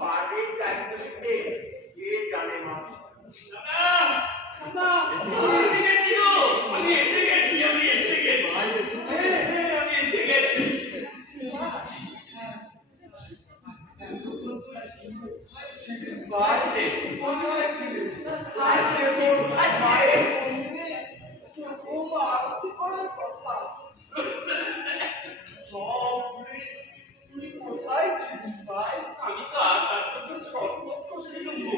পারবে দায়িত্ব নিতে কে জানে মা। আমি এসে গেছি। আমি এসে গেছি। আমি তো আসার জন্য ছটফট করছিলাম গো।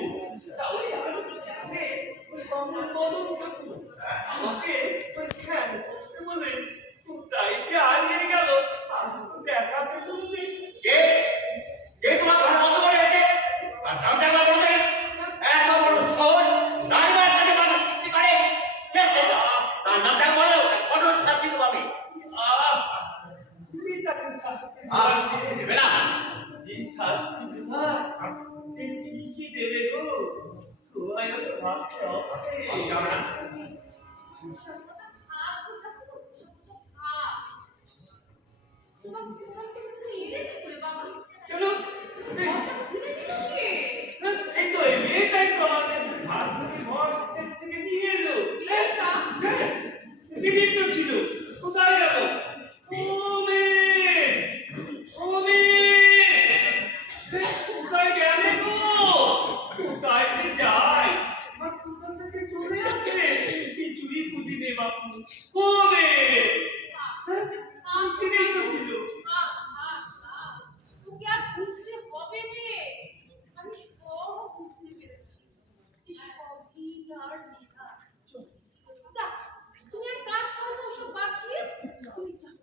তাহলে আমাকে বলে তাই যে হারিয়ে গেল আর দেখাতে তুমি কে কে তোমার ঘর বন্ধ করে গেছে? আর নামটা আমার বলতে এত বড় সাহস নারীবার কাছে বাধা সৃষ্টি করে কে সেটা? তার নামটা বলো, কঠোর শাস্তি দেবো আমি। তুমি তাকে শাস্তি দেবে না? যে শাস্তি দেবা সে ঠিকই দেবে গো। তোমায় তো ভাবতে হবে না। কেন এই তো এই মেয়েটাই তো আমাদের ভাত ঘর থেকে নিয়ে এলো। বিবিধ ছিল, কোথায় গেল? ও মেয়ে, ও মেয়ে, কোথায় গেলে গো? কোথায় যে যায়? আর কোথা থেকে চলে আসে? কিছুই বুঝি নেই বাপু। ও মেয়ে, বিবিধ ছিল। তোকে আর বুঝতে হবে রে, আমি সব বুঝতে পেরেছি। এই সবই তার লেখা। যা, তুমি এক কাজ করো তো, ওসব বাদ দিয়ে তুমি যাও।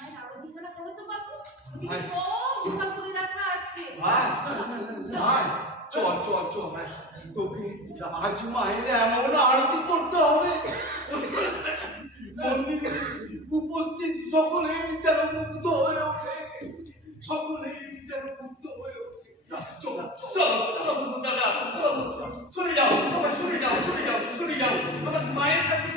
আর আরো দিখানা করো তো বাবু, আমি সব জোগাড় করে রাখা আছে। তোকে আজ মায়ের এমন আরতি করতে হবে মন্দিরে উপস্থিত সকলেই যেন মুগ্ধ হয়ে ওঠে, সকলেই যেন মুগ্ধ হয়ে ওঠে। চলো দাদা, চলো, সরে যাও, সবাই সরে যাও। আমার মায়ের কাছে